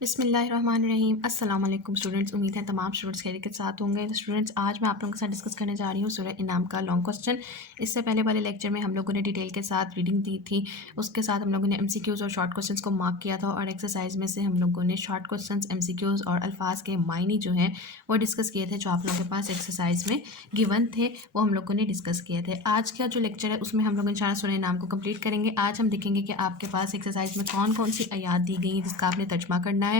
بسم اللہ الرحمن الرحیم۔ السلام علیکم اسٹوڈنٹس، امید ہے تمام اسٹوڈنٹس خیریت کے ساتھ ہوں گے۔ اسٹوڈنٹس آج میں آپ لوگوں کے ساتھ ڈسکس کرنے جا رہی ہوں سورہ انعام کا لانگ کوسچن۔ اس سے پہلے والے لیکچر میں ہم لوگوں نے ڈیٹیل کے ساتھ ریڈنگ دی تھی، اس کے ساتھ ہم لوگوں نے MCQs اور شارٹ کوسچنس کو مارک کیا تھا، اور ایکسرسائز میں سے ہم لوگوں نے شارٹ کوسچنس، MCQs اور الفاظ کے معنی جو ہیں وہ ڈسکس کیے تھے، جو آپ لوگوں کے پاس ایکسرسائز میں گیون تھے، وہ ہم لوگوں نے ڈسکس کیے تھے۔ آج کا جو لیکچر ہے اس میں ہم لوگ انشاءاللہ سورہ انعام کو کمپلیٹ کریں گے۔ آج ہم دیکھیں گے کہ آپ کے پاس ایکسرسائز میں کون کون سی آیات دی گئی ہیں جس کا آپ نے ترجمہ کرنا ہے،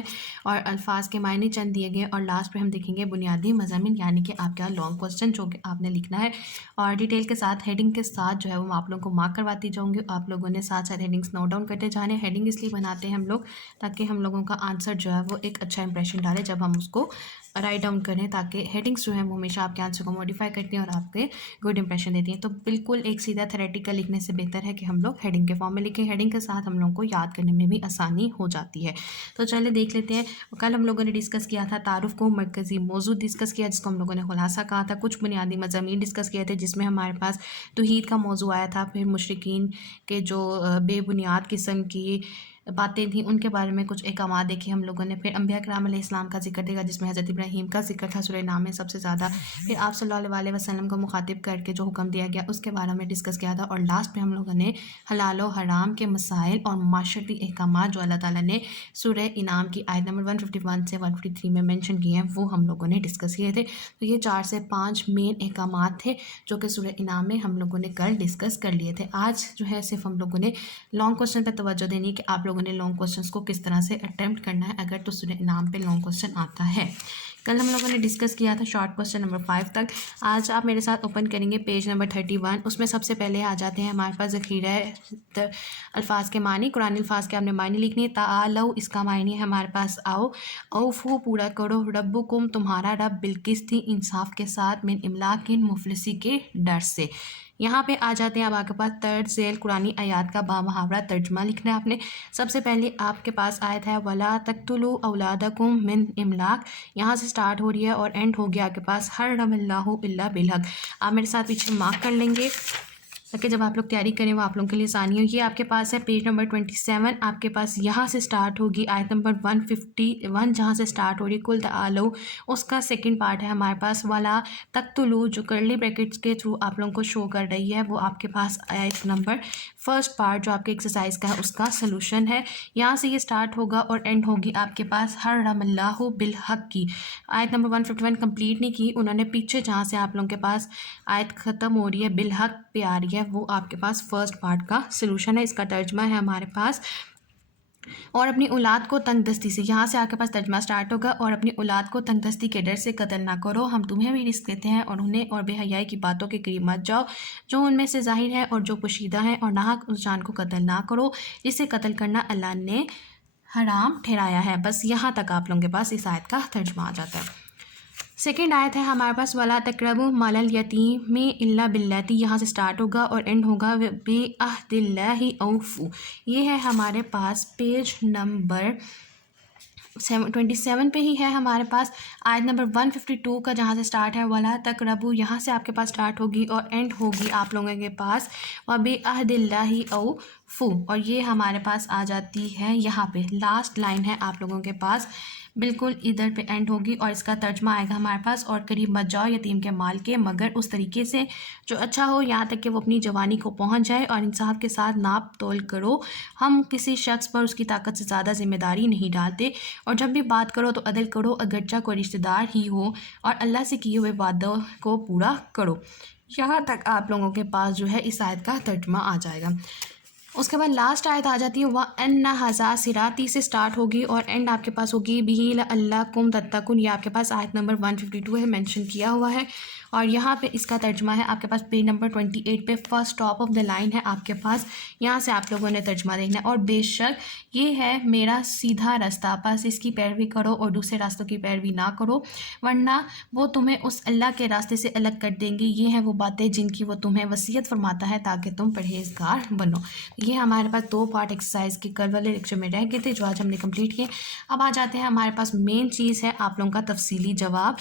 اور الفاظ کے معنی چند دیے گئے، اور لاسٹ پہ ہم دیکھیں گے بنیادی مضامین، یعنی کہ آپ کا لانگ کوسچن جو کہ آپ نے لکھنا ہے، اور ڈیٹیل کے ساتھ ہیڈنگ کے ساتھ جو ہے وہ میں آپ لوگوں کو مارک کرواتی جاؤں گی۔ آپ لوگوں نے ساتھ ساتھ ہیڈنگس نوٹ ڈاؤن کرتے جانے۔ ہیڈنگ اس لیے بناتے ہیں ہم لوگ تاکہ ہم لوگوں کا آنسر جو ہے وہ ایک اچھا امپریشن ڈالے جب ہم اس کو رائٹ ڈاؤن کریں، تاکہ ہیڈنگس جو ہیں وہ ہمیشہ آپ کے آنسر کو موڈیفائی کرتی ہیں اور آپ کے گڈ امپریشن دیتی ہیں۔ تو بالکل ایک سیدھا تھیوریٹیکل لکھنے سے بہتر ہے کہ ہم لوگ ہیڈنگ کے فارم میں لکھیں۔ ہیڈنگ کے ساتھ ہم لوگوں کو یاد کرنے میں بھی آسانی ہو جاتی ہے۔ تو چلے دیکھ لیتے ہیں۔ کل ہم لوگوں نے ڈسکس کیا تھا تعارف کو مرکزی موضوع ڈسکس کیا، جس کو ہم لوگوں نے خلاصہ کہا تھا۔ کچھ بنیادی مضامین ڈسکس کیے تھے جس میں ہمارے پاس توحید کا موضوع آیا تھا، پھر مشرکین کے جو بے بنیاد قسم کی باتیں تھیں ان کے بارے میں کچھ احکامات دیکھے ہم لوگوں نے، پھر انبیاء کرام علیہ السلام کا ذکر دیکھا جس میں حضرت ابراہیم کا ذکر تھا سورہ انعام میں سب سے زیادہ، پھر آپ صلی اللہ علیہ وسلم کو مخاطب کر کے جو حکم دیا گیا اس کے بارے میں ڈسکس کیا تھا، اور لاسٹ میں ہم لوگوں نے حلال و حرام کے مسائل اور معاشرتی احکامات جو اللہ تعالیٰ نے سورہ انعام کی آیت نمبر 151 سے 153 میں مینشن کیے ہیں وہ ہم لوگوں نے ڈسکس کیے تھے۔ تو یہ 4 سے 5 مین احکامات تھے جو کہ سورہ انعام میں ہم لوگوں نے کل ڈسکس کر لیے تھے۔ آج جو ہے صرف ہم لوگوں نے لانگ کوسچن پہ توجہ دینی کہ آپ لوگوں نے لانگ کوسچنس کو کس طرح سے اٹیمپٹ کرنا ہے اگر تو سورہ انعام پہ لانگ کوسچن آتا ہے۔ کل ہم لوگوں نے ڈسکس کیا تھا شارٹ کوسچن نمبر 5 تک۔ آج آپ میرے ساتھ اوپن کریں گے پیج نمبر 31۔ اس میں سب سے پہلے آ جاتے ہیں ہمارے پاس ذخیرہ الفاظ کے معنی، قرآن الفاظ کے آپ نے معنی لکھنی ہے۔ تعالو اس کا معنی ہے ہمارے پاس آؤ، اوفو پورا کرو، ربکم تمہارا رب بالقسط انصاف کے ساتھ، من املاک مفلسی کے ڈر سے۔ یہاں پہ آ جاتے ہیں اب آپ کے پاس درج ذیل قرآنی آیات کا بامحاورہ ترجمہ لکھنا ہے آپ نے۔ سب سے پہلے آپ کے پاس آیت ہے وَلَا تَقْتُلُوا أَوْلَادَكُم مِّنْ إِمْلَاقٍ، یہاں سے سٹارٹ ہو رہی ہے اور اینڈ ہو گیا آپ کے پاس حرم اللہ الا بالحق۔ آپ میرے ساتھ پیچھے مارک کر لیں گے تاکہ جب آپ لوگ تیاری کریں وہ آپ لوگوں کے لیے آسانی ہو۔ یہ آپ کے پاس ہے پیج نمبر 27۔ آپ کے پاس یہاں سے سٹارٹ ہوگی آیت نمبر 151 جہاں سے سٹارٹ ہو رہی کل تعالو، اس کا سیکنڈ پارٹ ہے ہمارے پاس وَلَا تَقْتُلُوا، جو کرلی بریکٹس کے تھرو آپ لوگوں کو شو کر رہی ہے وہ آپ کے پاس آیت نمبر فرسٹ پارٹ جو آپ کے ایکسرسائز کا ہے اس کا سلوشن ہے۔ یہاں سے یہ سٹارٹ ہوگا اور اینڈ ہوگی آپ کے پاس حرم اللہ بالحق کی۔ آیت نمبر 151 کمپلیٹ نہیں کی انہوں نے، پیچھے جہاں سے آپ لوگوں کے پاس آیت ختم ہو رہی ہے بالحق پہ آ رہی ہے وہ آپ کے پاس فرسٹ پارٹ کا سلوشن ہے۔ اس کا ترجمہ ہے ہمارے پاس اور اپنی اولاد کو تنگ دستی سے، یہاں سے آپ کے پاس ترجمہ سٹارٹ ہوگا، اور اپنی اولاد کو تنگ دستی کے ڈر سے قتل نہ کرو، ہم تمہیں بھی رزق دیتے ہیں اور انہیں اور بے حیائی کی باتوں کے قریب مت جاؤ جو ان میں سے ظاہر ہے اور جو پوشیدہ ہیں، اور ناحق اس جان کو قتل نہ کرو جسے قتل کرنا اللہ نے حرام ٹھہرایا ہے۔ بس یہاں تک آپ لوگوں کے پاس اس آیت کا ترجمہ آ جاتا ہے۔ سیکنڈ آیت ہے ہمارے پاس وَلَا تَقْرَبُوا مَالَ الْيَتِيمِ إِلَّا بِاللَّتِي، یہاں سے سٹارٹ ہوگا اور اینڈ ہوگا بِعَہْدِ اللَّهِ أَوْفُوا۔ یہ ہے ہمارے پاس پیج نمبر 27 پہ ہی ہے ہمارے پاس آیت نمبر 152 کا جہاں سے سٹارٹ ہے وَلَا تَقْرَبُوا، یہاں سے آپ کے پاس سٹارٹ ہوگی اور اینڈ ہوگی آپ لوگوں کے پاس وَبِعَہْدِ اللَّهِ أَوْفُوا، اور یہ ہمارے پاس آ جاتی ہے یہاں پہ لاسٹ لائن ہے آپ لوگوں کے پاس، بالکل ادھر پہ اینڈ ہوگی، اور اس کا ترجمہ آئے گا ہمارے پاس اور قریب مت جاؤ یتیم کے مال کے مگر اس طریقے سے جو اچھا ہو، یہاں تک کہ وہ اپنی جوانی کو پہنچ جائے، اور انصاف کے ساتھ ناپ تول کرو، ہم کسی شخص پر اس کی طاقت سے زیادہ ذمہ داری نہیں ڈالتے، اور جب بھی بات کرو تو عدل کرو اگرچہ کوئی رشتہ دار ہی ہو، اور اللہ سے کیے ہوئے وعدوں کو پورا کرو۔ یہاں تک آپ لوگوں کے پاس جو ہے اس آیت کا ترجمہ آ جائے گا۔ اس کے بعد لاسٹ آیت آ جاتی ہے وَأَنَّ هَذَا صِرَاطِی سے سٹارٹ ہوگی اور اینڈ آپ کے پاس ہوگی بِهِ لَعَلَّکُمْ تَتَّقُونَ، یہ آپ کے پاس آیت نمبر 152 ہے مینشن کیا ہوا ہے، اور یہاں پہ اس کا ترجمہ ہے آپ کے پاس پیج نمبر 28 پہ first top of the line ہے آپ کے پاس، یہاں سے آپ لوگوں نے ترجمہ دیکھنا ہے، اور بے شک یہ ہے میرا سیدھا راستہ، بس اس کی پیروی کرو اور دوسرے راستوں کی پیروی نہ کرو ورنہ وہ تمہیں اس اللہ کے راستے سے الگ کر دیں گے، یہ ہیں وہ باتیں جن کی وہ تمہیں وصیت فرماتا ہے تاکہ تم پرہیزگار بنو۔ یہ ہمارے پاس 2 پارٹ ایکسرسائز کے کل والے لیکچر میں رہ گئے تھے جو آج ہم نے کمپلیٹ کیے۔ اب آ جاتے ہیں ہمارے پاس مین چیز ہے آپ لوگوں کا تفصیلی جواب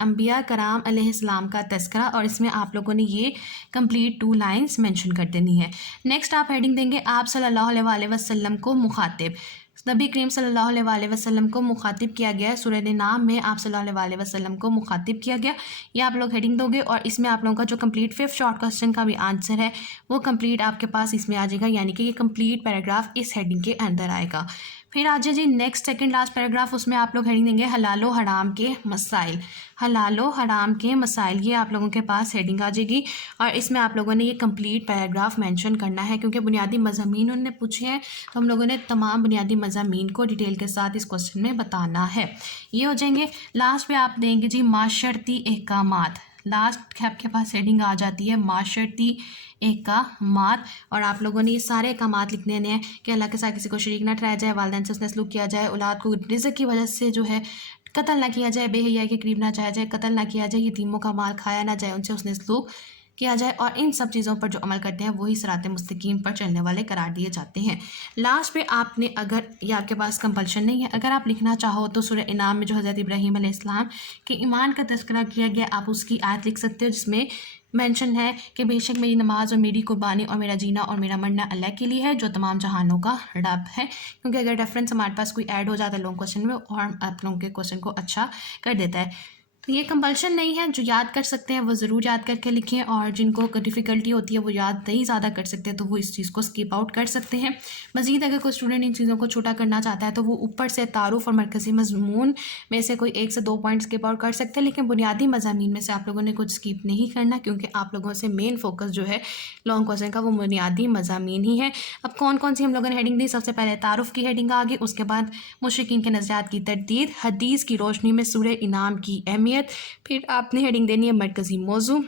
انبیاء کرام علیہ السلام کا تذکرہ، اور اس میں آپ لوگوں نے یہ کمپلیٹ 2 لائنس مینشن کر دینی ہے۔ نیکسٹ آپ ہیڈنگ دیں گے آپ صلی اللہ علیہ وآلہ وسلم کو مخاطب، نبی کریم صلی اللہ علیہ وآلہ وسلم کو مخاطب کیا گیا ہے، سورہ نام میں آپ صلی اللہ علیہ وآلہ وسلم کو مخاطب کیا گیا، یہ آپ لوگ ہیڈنگ دو گے، اور اس میں آپ لوگوں کا جو کمپلیٹ 5 شارٹ کوسچن کا بھی آنسر ہے وہ کمپلیٹ آپ کے پاس اس میں آ جائے گا، یعنی کہ یہ کمپلیٹ پیراگراف اس ہیڈنگ کے اندر آئے گا۔ پھر آ جائے جی نیکسٹ سیکنڈ لاسٹ پیراگراف، اس میں آپ لوگ ہیڈنگ دیں گے حلال و حرام کے مسائل، حلال و حرام کے مسائل، یہ آپ لوگوں کے پاس ہیڈنگ آ جائے گی، اور اس میں آپ لوگوں نے یہ کمپلیٹ پیراگراف مینشن کرنا ہے، کیونکہ بنیادی مضامین انہوں نے پوچھے ہیں تو ہم لوگوں نے تمام بنیادی مضامین کو ڈیٹیل کے ساتھ اس کوسچن میں بتانا ہے۔ یہ ہو جائیں گے۔ لاسٹ پہ آپ دیں گے جی معاشرتی احکامات، لاسٹ آپ کے پاس ہیڈنگ آ جاتی ہے معاشرتی احکامات، اور آپ لوگوں نے یہ سارے احکامات لکھنے ہیں کہ اللہ کے ساتھ کسی کو شریک نہ ٹھہرایا جائے، والدین سے حسن سلوک کیا جائے، اولاد کو رزق کی وجہ سے جو ہے قتل نہ کیا جائے، بے حیائی کے قریب نہ جایا جائے، قتل نہ کیا جائے، یتیموں کا مال کھایا نہ جائے، ان سے حسن سلوک کیا جائے، اور ان سب چیزوں پر جو عمل کرتے ہیں وہی صراط مستقیم پر چلنے والے قرار دیے جاتے ہیں۔ لاسٹ پہ آپ نے، اگر یہ آپ کے پاس کمپلشن نہیں ہے، اگر آپ لکھنا چاہو تو سورہ انعام میں جو حضرت ابراہیم علیہ السلام کے ایمان کا تذکرہ کیا گیا، آپ اس کی آیت لکھ سکتے ہو، جس میں مینشن ہے کہ بے شک میری نماز اور میری قربانی اور میرا جینا اور میرا مرنا اللہ کے لیے ہے جو تمام جہانوں کا رب ہے، کیونکہ اگر ریفرنس ہمارے پاس کوئی ایڈ ہو جاتا ہے لانگ کوسچن میں اور آپ لوگوں کے کوسچن کو اچھا کر دیتا ہے۔ تو یہ کمپلشن نہیں ہے، جو یاد کر سکتے ہیں وہ ضرور یاد کر کے لکھیں، اور جن کو ڈیفیکلٹی ہوتی ہے وہ یاد نہیں زیادہ کر سکتے تو وہ اس چیز کو اسکپ آؤٹ کر سکتے ہیں۔ مزید اگر کوئی اسٹوڈنٹ ان چیزوں کو چھوٹا کرنا چاہتا ہے تو وہ اوپر سے تعارف اور مرکزی مضمون میں سے کوئی 1 سے 2 پوائنٹ اسکپ آؤٹ کر سکتے ہیں، لیکن بنیادی مضامین میں سے آپ لوگوں نے کچھ اسکپ نہیں کرنا، کیونکہ آپ لوگوں سے مین فوکس جو ہے لانگ کوسچن کا وہ بنیادی مضامین ہی ہے۔ اب کون کون سی ہم لوگوں نے ہیڈنگ دی؟ سب سے پہلے تعارف کی ہیڈنگ آ گئی، اس کے بعد مشرکین کے نظریات کی تردید، حدیث کی روشنی میں سورہ انعام کی اہمیت، پھر آپ نے ہیڈنگ دینی ہے مرکزی موضوع،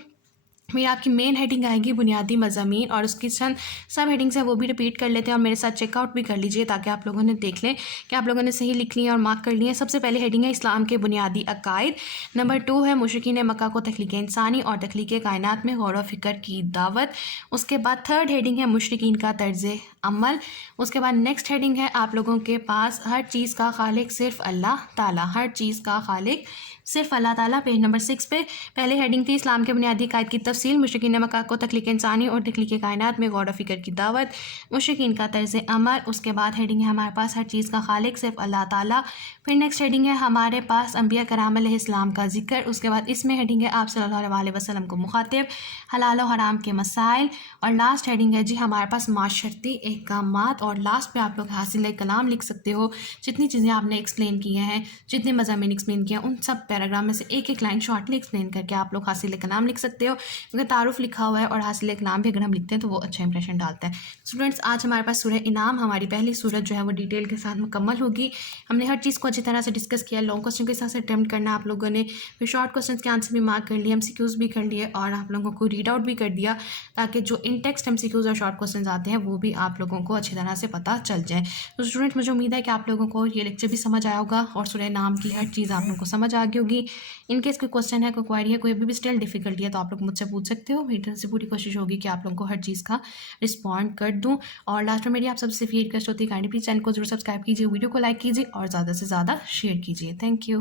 پھر آپ کی مین ہیڈنگ آئے گی بنیادی مضامین، اور اس کی چند سب ہیڈنگس ہیں وہ بھی ریپیٹ کر لیتے ہیں اور میرے ساتھ چیک آؤٹ بھی کر لیجئے تاکہ آپ لوگوں نے دیکھ لیں کہ آپ لوگوں نے صحیح لکھ لی ہیں اور مارک کر لی ہیں۔ سب سے پہلے ہیڈنگ ہے اسلام کے بنیادی عقائد، نمبر 2 ہے مشرکین مکہ کو تخلیق انسانی اور تخلیق کائنات میں غور و فکر کی دعوت، اس کے بعد تھرڈ ہیڈنگ ہے مشرکین کا طرز عمل، اس کے بعد نیکسٹ ہیڈنگ ہے آپ لوگوں کے پاس ہر چیز کا خالق صرف اللہ تعالیٰ، ہر چیز کا خالق صرف اللہ تعالیٰ۔ پیج نمبر 6 پہ پہلے ہیڈنگ تھی اسلام کے بنیادی عقائد کی تفصیل، مشرکین مکہ کو تخلیق انسانی اور تخلیق کائنات میں غور و فکر کی دعوت، مشرکین کا طرز عمل، اس کے بعد ہیڈنگ ہے ہمارے پاس ہر چیز کا خالق صرف اللہ تعالیٰ، پھر نیکسٹ ہیڈنگ ہے ہمارے پاس انبیاء کرام علیہ السلام کا ذکر، اس کے بعد اس میں ہیڈنگ ہے آپ صلی اللہ علیہ وسلم کو مخاطب، حلال و حرام کے مسائل، اور لاسٹ ہیڈنگ ہے جی ہمارے پاس معاشرتی احکامات، اور لاسٹ پہ آپ لوگ حاصل کلام لکھ سکتے ہو، جتنی چیزیں آپ نے ایکسپلین کی ہیں، جتنے مضامین ایکسپلین کیا ان سب پیراگراف میں سے ایک ایک لائن شارٹلی ایکسپلین کر کے آپ لوگ حاصل کلام لکھ سکتے ہو، کیونکہ تعارف لکھا ہوا ہے اور حاصل کلام بھی اگر ہم لکھتے ہیں تو وہ اچھا امپریشن ڈالتا ہے۔ اسٹوڈنٹس آج ہمارے پاس سورہ انعام ہماری پہلی سورت جو ہے وہ ڈیٹیل کے ساتھ مکمل ہوگی، ہم نے ہر چیز کو اچھی طرح سے ڈسکس کیا، لانگ کوسچن کے ساتھ اٹیمپٹ کرنا آپ لوگوں نے، پھر شارٹ کوسچنس کے آنسر بھی مارک کر لیے، ایم سی کیوز بھی کر لیے، اور آپ لوگوں کو ریڈ آؤٹ بھی کر دیا تاکہ جو ان ٹیکسٹ ایم سی کیوز اور شارٹ کوسچنز آتے ہیں وہ بھی آپ لوگوں کو اچھی طرح سے پتہ چل جائے۔ تو اسٹوڈنٹ مجھے امید ہے کہ آپ لوگوں کو یہ لیکچر بھی سمجھ آیا ہوگا اور سورہ انعام کی ہر چیز آپ لوگوں کو سمجھ آ گئی ہوگی۔ ان کیس کوئی کوسچن ہے، کوئی کوائری ہے، کوئی بھی اسٹل ڈیفیکلٹی ہے تو آپ لوگ مجھ سے پوچھ سکتے ہو، میری طرف سے پوری کوشش ہوگی کہ آپ لوگوں کو ہر چیز کا رسپونڈ کر دوں۔ اور لاسٹ میں میری آپ سب سے ریکویسٹ ہوتی ہے کائنڈلی پلیز چینل کو ضرور سبسکرائب کیجیے، ویڈیو کو لائک کیجیے اور زیادہ سے زیادہ شیئر کیجیے۔ Thank you.